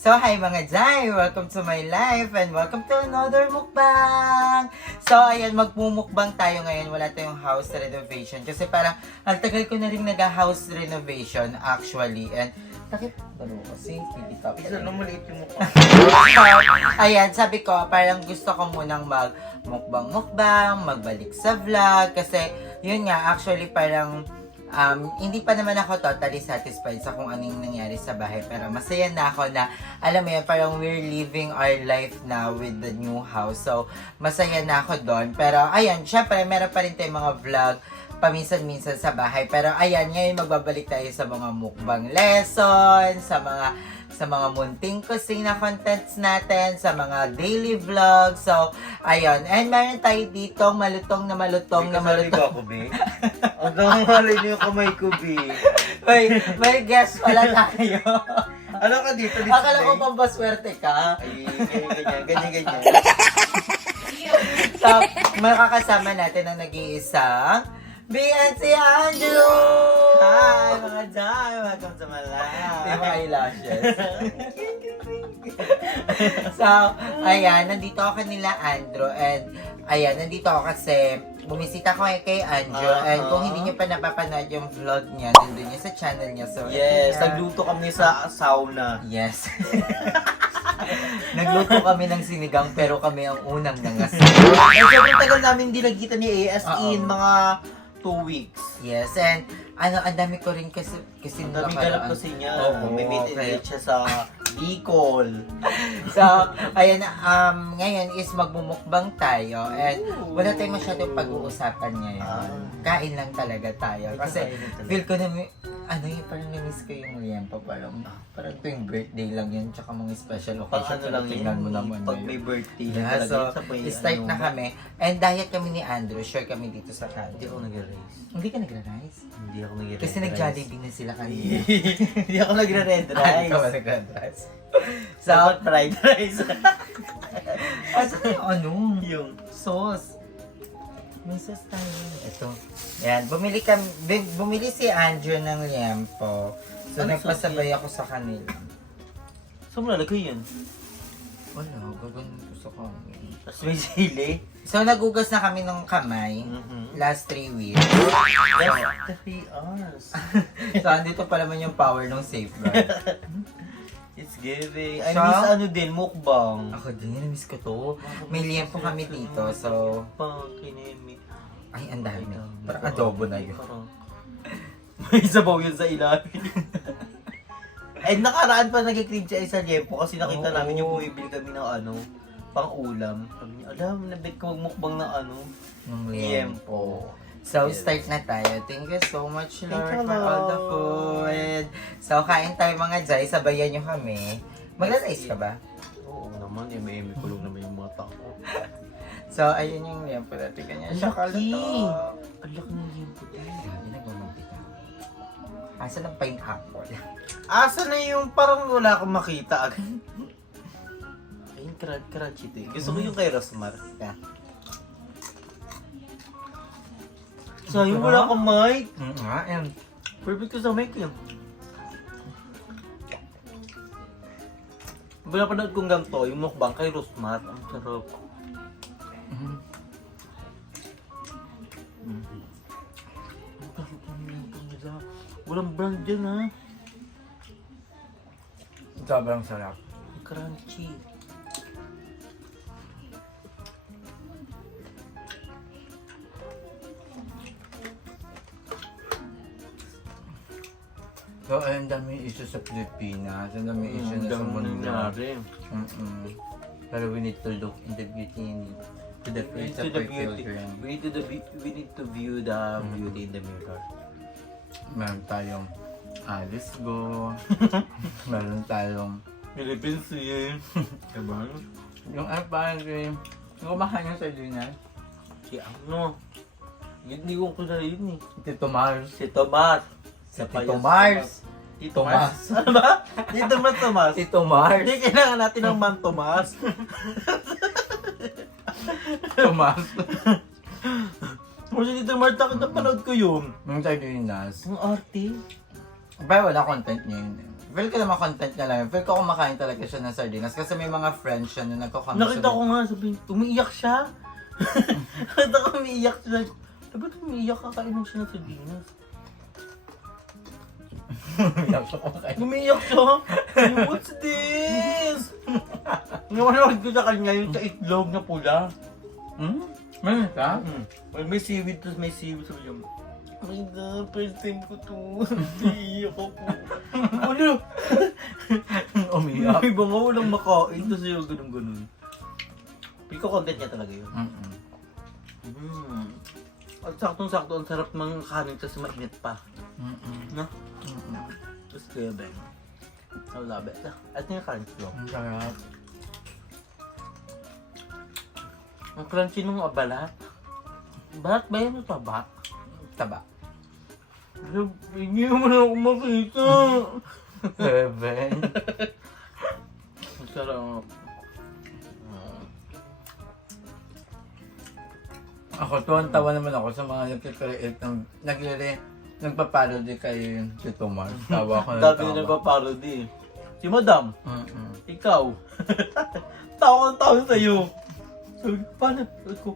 So, hi mga Jai! Welcome to my life and welcome to another mukbang! So, ayan, magmumukbang tayo ngayon. Wala tayong house renovation. Kasi parang, ang tagal ko na rin nag-house renovation actually. And, takip, ano kasi, hindi ka Isa lang maliit yung mukha. Ayan, sabi ko, parang gusto ko munang mag-mukbang, magbalik sa vlog. Kasi, yun nga, actually parang, hindi pa naman ako totally satisfied sa kung anong nangyari sa bahay. Pero masaya na ako na, alam mo yan, parang we're living our life now with the new house. So, masaya na ako doon. Pero, ayan, syempre, meron pa rin tayong mga vlog paminsan-minsan sa bahay. Pero, ayan, ngayon magbabalik tayo sa mga mukbang lesson, sa mga munting kusina contents natin, sa mga daily vlogs. So, ayun. And meron tayo dito malutong na malutong. ba ako, be? Ang damali niyo yung kamay ko, be. May guest pala tayo. Ano ka dito? Akala ko pampaswerte ka. Ay, ganyan. So, makakasama natin ang nag-iisang BNC Andrew! Hi, mga Jai! Welcome to my life! May mga eyelashes. So, ayan, nandito ako kanila Andrew and ayan, nandito ako kasi bumisita ko kay Andrew and kung hindi niyo pa napapanood yung vlog niya, nandun niya sa channel niya. So, Yes, ayan. nagluto kami sa sauna. Yes. Nagluto kami ng sinigang pero kami ang unang nangasal. Ay, sobrang tagal namin hindi nagkita ni AS in mga 2 weeks. Yes, and ang dami ko rin kasi Ang daming galap kasi niya. Oo, May meet and okay. greet siya sa Bicol. So, ayan, ngayon is magmumukbang tayo and wala tayong masyadong pag-uusapan ngayon. Kain lang talaga tayo. Kasi feel ko na parang na-miss ko yung liempo. Parang tuwing birthday lang yun, tsaka mga special Pang occasion. ano lang tingnan yun, mo naman pag ngayon. may birthday. Yeah, so, Sa may start ano, na kami. And diet kami ni Andrew. Share kami dito sa Hindi kanto. ako nag-rice. Hindi ka nagra-rice? Hindi ako nag-rice. Kasi nag-Jollibee na sila kanina. Hindi ako nagre-red Ay, rice. ikaw ba nag-rice? So, Dapat fried rice. asan yung ano? Yung Sauce. May sauce tayo. Ito. Yan, bumili si Andrew ng liempo. So, Ano nagpasabay ako sa kanila. saan mo lalagay yan? Wala, gagawin ko sa kanila. Tapos may sili. So, nagugas na kami ng kamay. Last 3 weeks. That's 3 hours. So, andito pa naman yung power ng safeguard. It's giving. I So, miss ano din, mukbang. Ako din, na-miss ko to. May liempo kami dito, so... Pangkinimi. Ay, ang dami. Parang adobo na yun. May sabaw yun sa ilalim. Ay, nakaraan pa nag-crib siya sa liempo kasi nakita Oo. namin yung bumibili kami ng ano, pang ulam. Sabi niya, alam, nabit ko magmukbang ng ano, Ng liempo. So, Yes. start na tayo. Thank you so much, Lord, Thank you, for all the Lord. food. So, kain tayo mga Jai. Sabayan nyo kami. Magla-rice ka ba? Oo naman, may kulong naman yung mga tao. So, ayun yung liempo natin. Ganyan siya Laki. kaluto. Ang laki ng liempo din. Grabe, nagmamantika. Asa ng pineapple? Asa na yung parang wala akong makita agad? Ayun, crunchy to eh. Gusto ko yung kay Rosmar. Yeah. Sayang wala akong mic. And Perfect ko sa mic yun. Pinapanood kong ganito, yung mukbang kay Rosmar. Ang sarap. Walang brand dyan ha. sobrang sarap. Crunchy. So, ayun, dami issue sa Pilipinas. Ang dami issue na sa mundo. Pero we need to look in the beauty in to the face of our children. We need to view the beauty in the mirror. Meron tayong Alice Go. Meron tayong Philippines yun. Diba? yung parang yung kumakain yung sardinas. Si ano? Hindi ko kilala yun eh. Tito Mars. Si Tomas. Si Tito Mars. Tito Tomas. Mars. Ano ba? Tito Mars Tomas. Tito Mars. Hindi kailangan natin ng Man Tomas. Tomas. O si Tito Mars, nakita panood ko yun. Yung sardinas. Ang arte. Pero wala content niya yun. Feel ko naman content niya lang. Feel ko kumakain talaga siya ng sardinas kasi may mga friends siya na nagko-comment. Nakita ko nga, sabi, umiiyak siya. Nakita ko umiiyak siya. Ba't umiiyak kakainin siya ng sardinas? Umiyak siya kumakain. Umiiyak siya. What's this? Nawalawag ko sa kanya yung sa itlog na pula. Meron ka? May seaweed, tapos may seaweed. Sabi niya, oh my God, first time ko to. Iiyak ako. Ano? Umiyak. Iba nga walang makain, tapos yung ganun-ganun. Feel ko content niya talaga yun. At saktong-sakto, ang sarap ng kanin, tapos mainit pa. No? Tapos kaya ba yun? I love it. At yung kanin ko. Ang sarap. Ang crunchy nung balat. Balat ba yun o taba? Taba. Hindi mo na ako makita. 7. Ang sarap. Ako, tuwan-tawa naman ako sa mga nagkikreate ng nagpa-parody kay Tito Mars. Tawa ko ng Dati na tawa. nagpa-parody. Si Madam, Mm-mm. ikaw. Tawa ng tawa sa'yo. Sabi ko, paano? Sabi ko,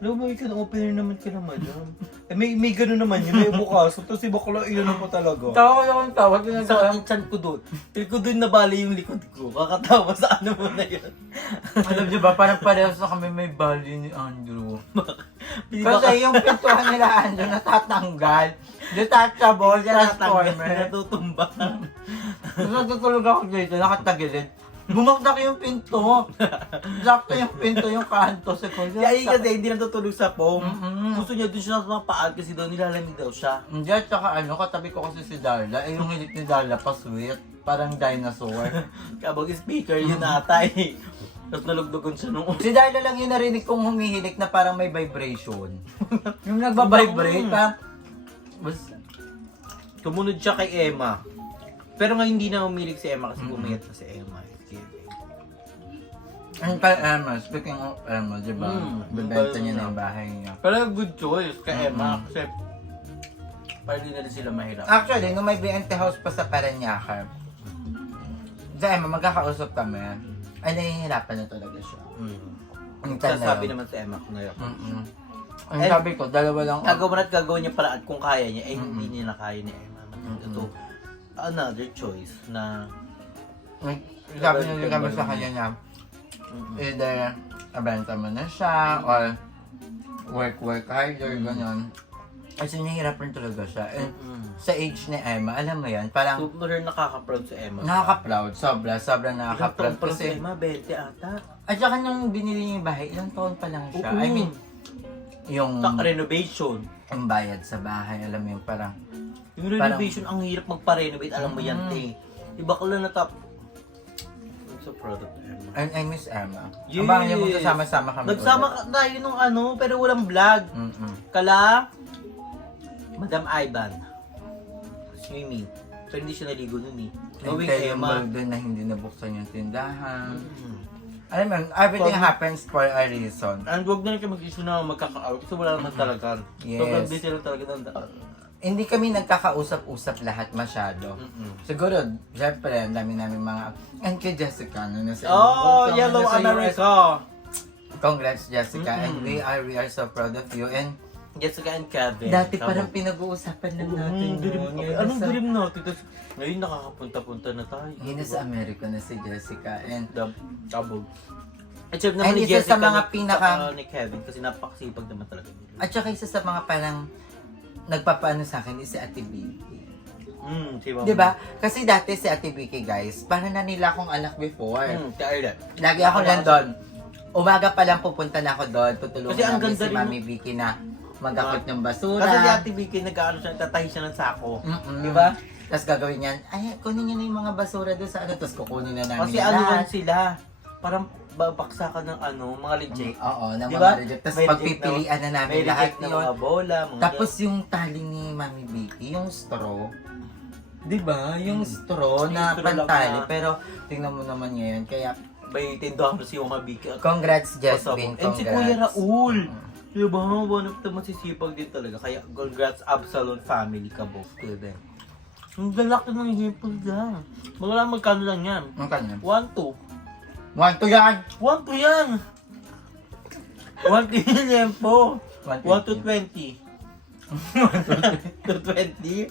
alam mo, ikaw ng opener naman ka na, Madam. Eh, may gano'n naman yun, may bukas. Tapos si Bakla, ilan mo talaga. Tawa ko ng tawa. Sa ang chan ko doon. Feel ko doon nabali yung likod ko. Kakatawa sa ano mo na yun. Alam niyo ba, parang parehas na kami may bali ni Andrew. Hindi ba Kasi yung pintuan nila Andrew natatanggal. Detachable, transformer. Natutumba. Tapos natutulog ako dito, nakatagilid. Bumagdak yung pinto. Sakto yung pinto, yung kanto. Sa Si Ai kasi hindi natutulog sa foam. Gusto niya doon siya sa mga paan kasi doon nilalamig daw siya. Hindi, at saka katabi ko kasi si Darla. Eh, yung hilik ni Darla, pa-sweet. Parang dinosaur. Kabag speaker yun atay. Tapos nalugdugon siya nung Si Darla lang yung narinig kong humihilik na parang may vibration. Yung nagbabibrate, parang... Tumunod siya kay Emma. Pero nga hindi na umilig si Emma kasi pumayat na si Emma. Ang kay Emma, speaking of Emma, di ba? Bibenta niya na yung bahay niya. Pero good choice kay Emma kasi para di na rin sila mahirap. Actually, nung may BNT house pa sa Paranaque, sa Emma, magkakausap kami. Ay, nahihirapan na talaga siya. Ang time na Sasabi yun. naman si Emma kung ngayon. Ang sabi ko, dalawa lang. Gagawin at gagawin niya paraan kung kaya niya. Eh, hindi niya na kaya ni Emma. Ito, another choice na Sabi niya kami sa kanya niya, either abenta mo na siya, or work harder, gano'n. Kasi nahihirapan talaga siya. And sa age ni Emma, alam mo yan, parang super nakaka-proud si Emma. nakaka-proud, sobrang nakaka-proud Kasi kasi. Emma, 20 ata. At saka nung binili niya yung bahay, ilang taon pa lang siya. I mean, yung renovation. bayad sa bahay, alam mo yung parang, Yung renovation, ang hirap magpa-renovate. Alam mo yan, te. Iba ka lang natap. I'm so proud of Emma. I miss Emma. Yes. Abangan niya magkasama-sama kami Nagsama tayo nung pero walang vlog. Kala, Madam Ivan. Swimming. Pero hindi siya naligo nun eh. And Knowing kay yung Emma. Golden na hindi nabuksan yung tindahan. Alam mo, everything happens for a reason. And huwag na rin kayo mag-issue na magkaka-out kasi wala naman talaga. Yes. Sobrang busy lang talaga ng Hindi kami nagkakausap-usap lahat masyado. Siguro, syempre, ang dami namin mga... And kay Jessica, na nasa... Yellow nasa US. America! Congrats, Jessica. And we are so proud of you. And Jessica and Kevin. dati parang pinag-uusapan lang natin yun. Anong dream natin? Tapos ngayon nakakapunta-punta na tayo. Yun na sa Amerika na si Jessica. And Double. At syempre naman And ni isa Jessica sa mga ni Kevin kasi napakasipag naman talaga nila. at saka isa sa mga parang nagpapaano sa akin is si Ate Vicky. Si Mama. Diba? Kasi dati si Ate Vicky, guys, parang na nila akong anak before. Si Arla. Lagi ako nandun. Umaga pa lang pupunta na ako doon. Tutulungan Kasi ang namin ganda si rin Mami Vicky na magakot ng basura. Kasi si Ate Vicky tatahi siya ng sako. Diba? Tapos gagawin niyan, ay, kunin niyo na yung mga basura doon sa ano, tapos kukunin na namin Kasi yan ano lahat. lang sila, parang babaksakan ng mga legit. Oo, ng Diba? mga reject. Tapos May reject pagpipilian na namin May lahat reject na yun. mga bola, mga Tapos yung tali ni Mami Vicky, yung straw. Diba? Yung straw na straw lang pantali. na- Pero tingnan mo naman ngayon. Kaya, may tindahan na si Mama Vicky. congrats, Jasmine. And si Congrats. Kuya Raul. Diba? One of the masisipag din talaga. Kaya congrats Absalon family ka both. Kuya Ben. Ang lalaki ng hipon dyan. Wala magkano lang yan. Ang kanya. 1-2. 1 to yan! 1-2 yan! 1-2 yan po. 1 to 20. 220?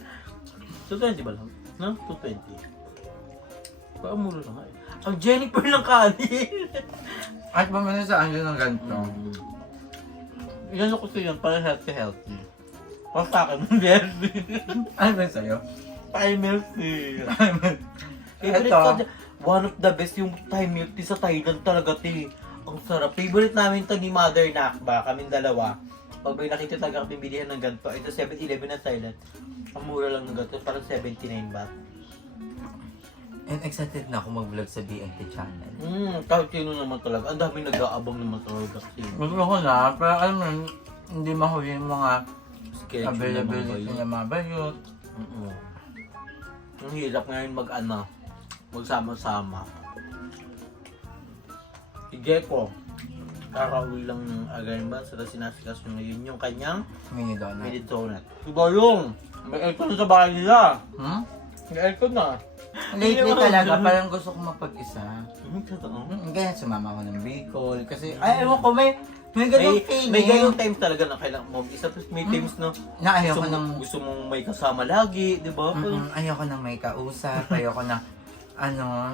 220 ba lang? No? 220. Baka mura lang eh. Ang Jennifer ng kanin! At mamaya sa anyo ng ganito. Yan ako sa'yo yan, para healthy. Para sa akin, healthy. Ano ba sa'yo? Thai milk tea. Favorite Ito. ko dyan. One of the best yung Thai milk tea sa Thailand talaga, te. Ang sarap. Favorite namin to ni Mother Nakba, kaming dalawa. Pag may nakita talaga kami bilihan ng ganito, ito 7-Eleven na Thailand. Ang mura lang ng ganito, parang 79 baht. And excited na ako mag-vlog sa BNT channel. Kahit sino naman talaga. Ang daming nag-aabang naman talaga kasi. Gusto ko na, pero alam mo, yun, hindi mahuli yung mga Schedule availability naman ng mga bayot. Ang hirap ngayon magsama-sama. Si Gecko, kakauwi lang ng Agarba, sa sinasikas nyo ngayon yung kanyang Mini donut. mini donut. Diba yung, may aircon sa bahay nila. Hmm? May aircon na. Lately talaga, parang gusto ko mapag-isa. Totoo. Kaya sumama ako ng Bicol. Kasi, ay, ewan ko, may ganung feeling. May ganyung times talaga na kailangan mo isa, tapos may times na Na ayoko gusto mong may kasama lagi, di ba? ayoko nang may kausap, ayoko na,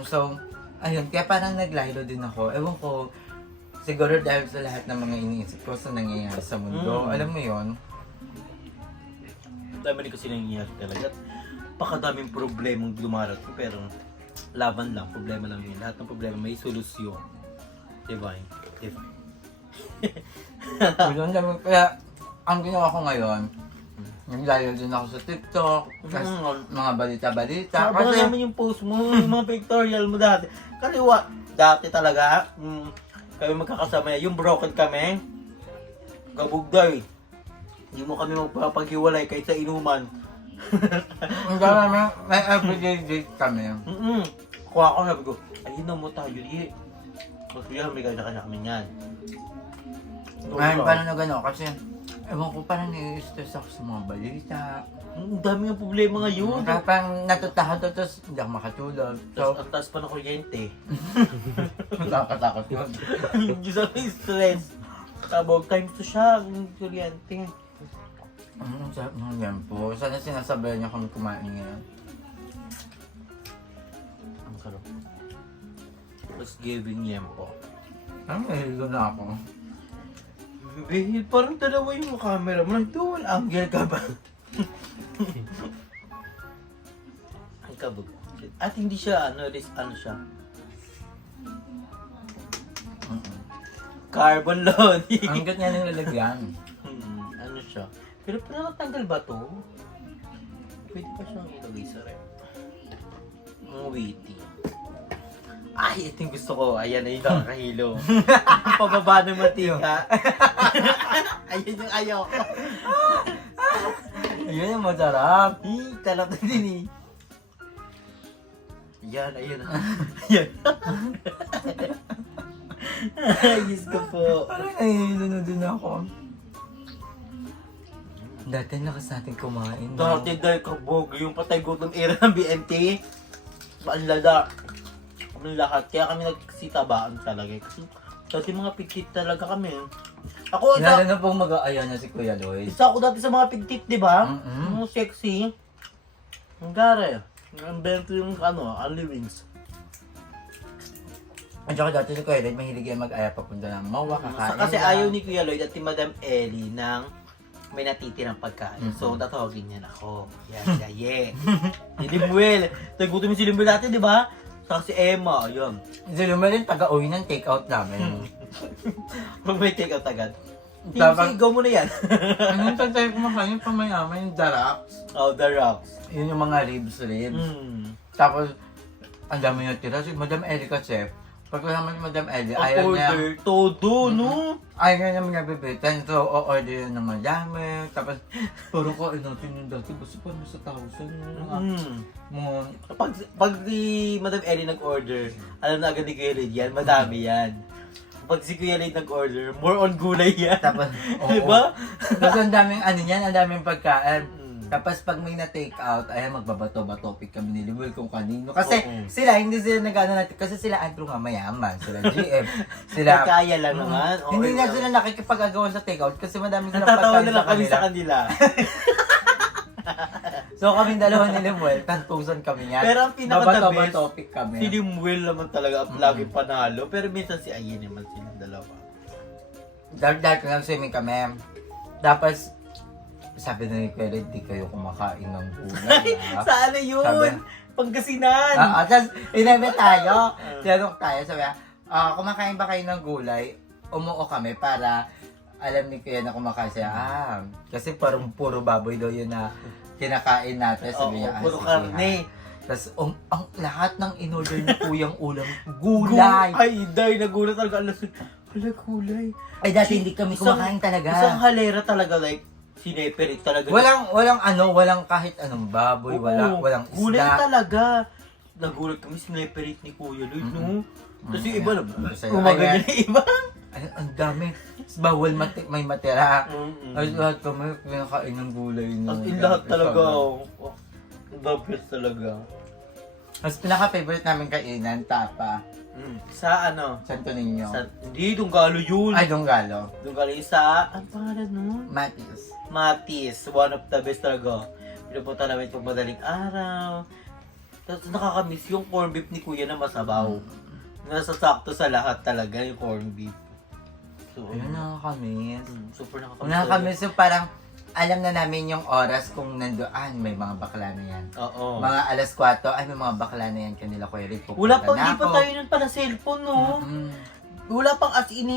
so, ayun, kaya parang naglaylo din ako. Ewan ko, siguro dahil sa lahat ng mga iniisip ko sa nangyayari sa mundo, alam mo yon. Dami rin kasi nangyayari talaga. Pakadaming problemang dumarating, pero laban lang, problema lang yun. Lahat ng problema may solusyon. Diba? Diba? Yun naman, kaya, ang ginawa ko ngayon, naglayo din ako sa TikTok, kasi mga balita-balita. Kasi Kasi, naman yung post mo, yung mga pictorial mo dati. Kaliwa, dati talaga, kami magkakasama yung broken kami, gabugday. Hindi mo kami magpapaghiwalay kahit sa inuman. ang dami, may everyday date kami. Kuha ko, sabi ko, ayun na mo tayo, di. Kasi yan, may kanya-kanya kami yan. Ngayon, parang na gano'n, kasi, ewan ko, parang nai-stress ako sa mga balita. Ang dami ng problema ngayon. Kaya parang natutahan to, tapos hindi ako makatulog. So, So, ang taas pa ng kuryente. nakakatakot yun. Yung sa stress. Tabog times to siya, yung kuryente. Ang sarap ng yan po. Sana sinasabayan niyo kami kumain ngayon. Ang sarap. Tapos giving yan po. Ang nahilo na ako. Eh, parang dalawa yung camera mo. Dual angle ka ba? Ang kabog. At hindi siya, ano siya. Carbon loading. Ang gat nga ng lalagyan. Ano siya? Pero parang natanggal ba to? Pwede pa siyang ilagay sa rep. Ang witty. Ay, ito yung gusto ko. Ayan na yung nakakahilo. Pababa ng matika. Ayan yung ayaw ko. Ayun yung masarap. Talap na din eh. Yan, ayun. Yan. Ayos ko po. Parang nahihilo na din ako. Dati lakas natin kumain. No? Dati dahil kabog yung patay gutom era ng BNT. Maanlada. Kami lahat. Kaya kami nagsitabaan talaga. Kasi dati mga pigtit talaga kami. Ako, Lalo na pong mag-aaya na si Kuya Lois. isa ako dati sa mga pigtit, di ba? Mm-mm. Yung sexy. Ang gare. Ang bento yung only wings. At saka dati si Kuya Lois, mahilig yan mag-aaya papunta ng Mawa, kakain. Kasi lang. ayaw ni Kuya Lloyd at ni Madam Ellie ng may natitirang pagkain. So, tatawagin niya na ako. Yan, Yaye. Si Limuel. Tagutom yung si Limuel natin, di ba? Saka si Emma. Yun. Si Lumelin, taga-uwi ng take-out namin. Pag may take out agad. Dapat- Go mo na yan. Anong tayo kumakain pa mayaman yung daraks? Oh, the rocks. Yun yung mga ribs. Tapos, ang dami na tira. Si Madam Ellie kasi, pag wala si Madam Ellie, ayaw niya. Order todo, no? Ayaw niya magbibitan. So, o-order yun ng madami. Tapos, puro ko, natin yung dati. Gusto pa nasa 1,000. Mga, Pag si Madam Ellie nag-order, alam na agad ni Kuya Lloyd yan, madami yan. Pag si Kuya Lloyd nag-order, more on gulay yan. tapos, Di ba? Tapos ang daming ano yan, ang daming pagkain. Tapos pag may na-take out, ay magbabato-topic kami ni Limul kung kanino. Kasi Oo. sila, hindi sila nag-ano natin. Kasi sila Andrew nga mayaman. Sila GM. Sila, Kaya lang naman. Okay hindi na lang. sila nakikipag-agawan sa take out kasi madami silang Natatawa pagkain na lang kami sa kanila. So kami dalawa ni Limul, tantusan kami nga. Pero ang pinaka-the best, topic kami. si Limuel naman talaga lagi panalo. Pero minsan si Ayin naman silang dalawa. Dahil ko nag-swimming kami. Tapos, sabi na ni Kuya, hindi kayo kumakain ng gulay. Sa ano yun? Sabi- Pangasinan! Tapos, inabi tayo. Tinanong tayo, sabi niya, kumakain ba kayo ng gulay? Umuo kami para alam ni Kuya na kumakain siya. Kasi parang puro baboy daw yun na kinakain natin. Sabi niya, puro sige, karne. Tapos, ang lahat ng in-order ni Kuyang ulam, gulay. Ay, day, nagulat talaga. Hala, gulay. Ay, dati hindi kami kumakain talaga. Isang halera talaga, like, sineperate talaga. Walang kahit anong baboy, Oo, walang gulay isda. talaga. Nagulat kami, sineperate ni Kuya Lloyd, no? Kasi Mm. iba na, Kasi- kumaganyan na iba. Ay, ang dami. Bawal may matira. Mm-mm. Ay, lahat kami pinakain ng gulay As no. in, lahat talaga. The best talaga. Mas pinaka-favorite namin kainan, tapa. Sa ano? Santo Niño. Hindi, Dunggalo yun. Ay, Donggalo. Dunggalo yung sa, ang pangalan nun? Matis. Matis. One of the best talaga. Pinupunta namin pag madaling araw. Tapos nakakamiss yung corned beef ni Kuya na masabaw. Nasa sakto sa lahat talaga yung corned beef. So, Ayun, nakakamiss. super nakakamiss. Kung nakakamiss yung parang alam na namin yung oras kung nandoon, may mga bakla na yan. Oo. Mga alas 4, ay may mga bakla na yan kanila Kuya Rick. Wala pang, Pupunta hindi na pa ako. tayo nun pala cellphone, no? Wala pang as in,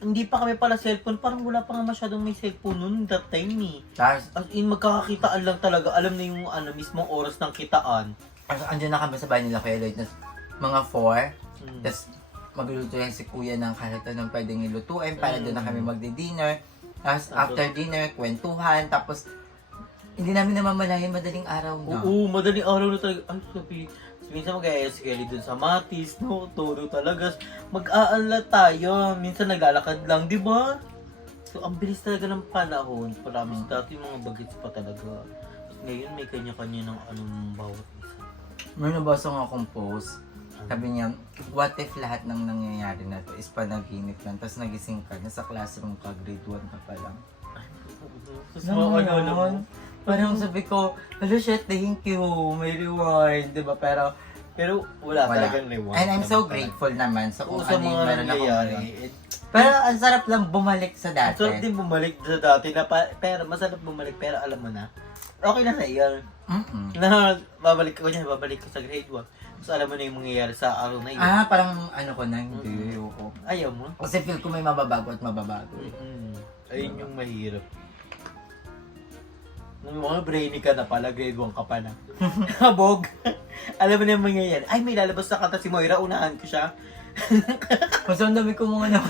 hindi pa kami pala cellphone. Parang wala pa nga masyadong may cellphone nun that time, eh. Tapos, As in, magkakakitaan lang talaga. Alam na yung ano, mismong oras ng kitaan. andyan na kami sa bahay nila Kuya Lloyd, na mga 4. Mm. Tapos, magluluto yan si Kuya ng kahit anong pwedeng ilutuin para doon na kami magdi-dinner. Tapos, after dinner, kwentuhan. Tapos, hindi namin namamalayan madaling araw na. Oo, madaling araw na talaga. Ay, sabi, minsan mag-ayos si Kelly dun sa Matis, no? Todo talaga. Mag-aala tayo. Minsan naglalakad lang, di ba? So, ang bilis talaga ng panahon. Promise, dati yung mga bagets pa talaga. Ngayon, may kanya-kanya ng anong bawat isa. May nabasa nga akong post. Sabi niya, what if lahat ng nangyayari na to is panaginip lang, tapos nagising ka, nasa classroom ka, grade 1 ka pa lang. Tapos Naman, ano mo? parang sabi ko, hello shit, thank you, may reward, di ba? Pero, wala wala. talagang reward. And I'm so Naman grateful naman sa kung talaga. Oo, sa ano yung mga meron ako nangyayari. ngayon. Pero ang sarap lang bumalik sa Ang dati. sarap din bumalik sa dati na pero masarap bumalik pero alam mo na, okay na sa iyo. Na babalik ko sa grade 1. So alam mo na yung mangyayari sa araw na yun. Parang ano ko na, hindi, ayoko. Ayaw mo? Kasi feel ko may mababago at mababago. Ayun yung mahirap. Nung mga brainy ka na pala, grade 1 ka pa na. Habog. Alam mo na yung mangyayari. Ay, may lalabas na kanta si Moira, unahan ko siya. Mas ang dami ko mga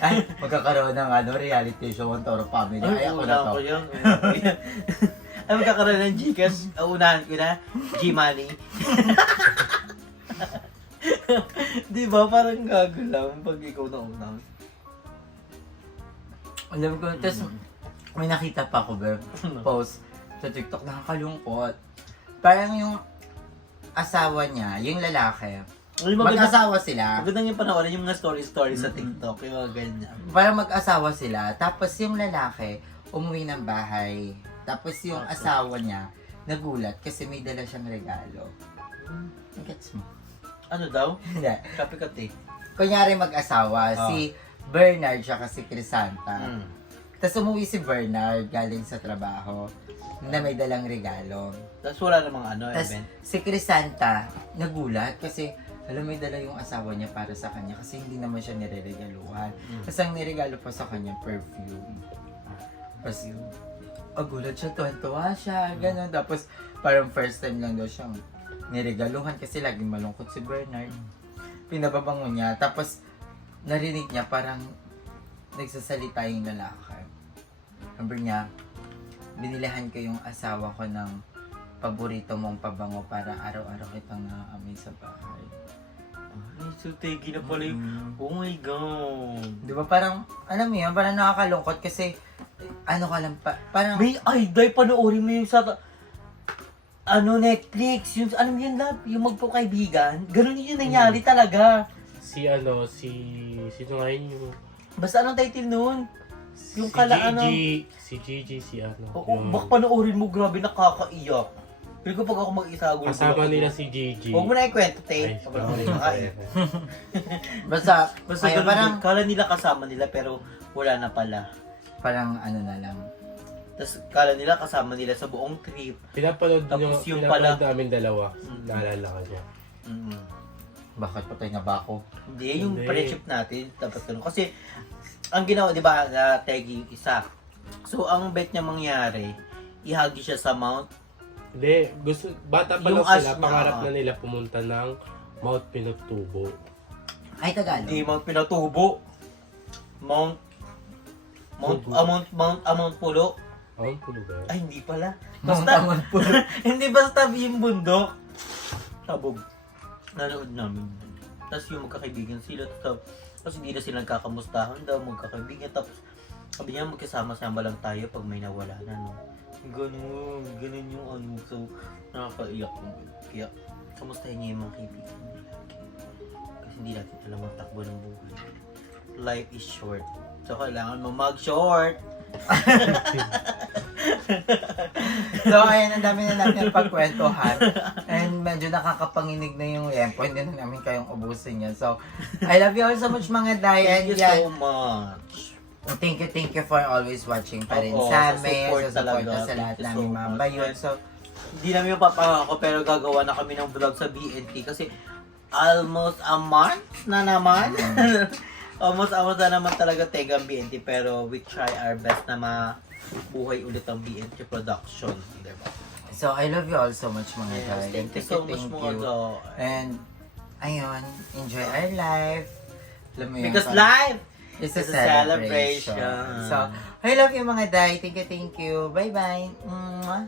Ay, magkakaroon ng reality show on Toro Family. Ay, ako na to. Ko yun. Ay, magkakaroon ng Gcash. Unahan ko na. G-Money. Di ba? Parang gago lang pag ikaw na unang. Alam ko, tapos may nakita pa ako, Bev, post sa TikTok, nakakalungkot. Parang yung asawa niya, yung lalaki, mag-asawa sila. Maganda yung panoorin yung mga story sa TikTok. Yung mga ganyan. Parang mag-asawa sila, tapos yung lalaki, umuwi ng bahay. Tapos yung asawa niya, nagulat kasi may dala siyang regalo. Gets mo? Ano daw? Hindi. Kape-kate. Kunyari mag-asawa, si Bernard siya kasi Crisanta. Tapos umuwi si Bernard galing sa trabaho na may dalang regalo. Tapos wala namang Tapos event. si Crisanta nagulat kasi alam may dala yung asawa niya para sa kanya kasi hindi naman siya nireregaluhan. Tapos ang niregalo pa sa kanya, perfume. Tapos gulat siya, tuwan-tuwa siya, gano'n. Tapos parang first time lang daw siyang niregaluhan kasi laging malungkot si Bernard. Pinababango niya. Tapos narinig niya parang nagsasalita yung lalaki. Sabi niya, binilihan ko yung asawa ko ng paborito mong pabango para araw-araw kitang naaamoy sa bahay. Ay, so tegi na pala yung... Oh my God. Di ba parang, alam mo yan, parang nakakalungkot kasi ano ka lang parang, May day, panoorin mo yung sa Netflix, yung alam mo yun, love, yung magpukaibigan. Ganun yung nangyari talaga. Sino nga yun yung... Basta anong title nun? Yung si kala Si Gigi, si ano. Oo, baka panoorin mo, grabe, nakakaiyak. Pero ko pag ako mag-isa, gulo Kasama nila si Gigi. Huwag mo na ikwento, te. Ay, Panoorin mo nga eh. basta Basta parang, kala nila kasama nila pero wala na pala. parang ano na lang. Tapos kala nila kasama nila sa buong trip. Pinapanood Tapos yung pinapanood pala- namin dalawa. Naalala ka niya. Bakit patay na ba ako? Hindi, yung Hindi. friendship natin, dapat ganun. Kasi, ang ginawa, di ba, na Tegi isa. So, ang bet niya mangyari, ihagi siya sa Mount. Hindi, bata pa Yung lang sila, as na- pangarap na nila pumunta ng Mount Pinatubo. Ay, Tagalog. Hindi Mount Pinatubo. Mount Pulo. Mount Pulo ba? Ay, hindi pala. Mount Basta, Amon po. hindi basta yung bundok. Sabog. Nanood namin. Tapos yung magkakaibigan sila. Tapos hindi na sila nagkakamustahan daw, magkakaibigan. Tapos sabi niya magkasama-sama lang tayo pag may nawala na, no? Ganun yung ano. So, nakakaiyak. Kaya, kamustahin niya yung mga kaibigan niya. Kasi hindi natin alam ang takbo ng buhay. Life is short. So, kailangan mo mag-short. So, ayan, ang dami na natin pagkwentuhan. And medyo nakakapanginig na yung lempo. Hindi na namin kayong ubusin yan. So, I love you all so much mga day. And Thank you yan, so much. thank you for always watching pa rin Oo, sa sa amin. support Sa support talaga. na sa lahat Thank you namin so mga much. bayon. So, Hindi namin mapapangako pero gagawa na kami ng vlog sa BNT kasi almost a month na naman. almost a month na naman talaga tegang BNT pero we try our best na mabuhay ulit ang BNT production. Diba? so I love you all so much mga Yes, day. thank you so much mga you. Joy. And, ayun, enjoy our life. Alam mo yun, Because parang- life It's is a a celebration. celebration. So, I love you mga day. Thank you. Bye-bye. Mwah.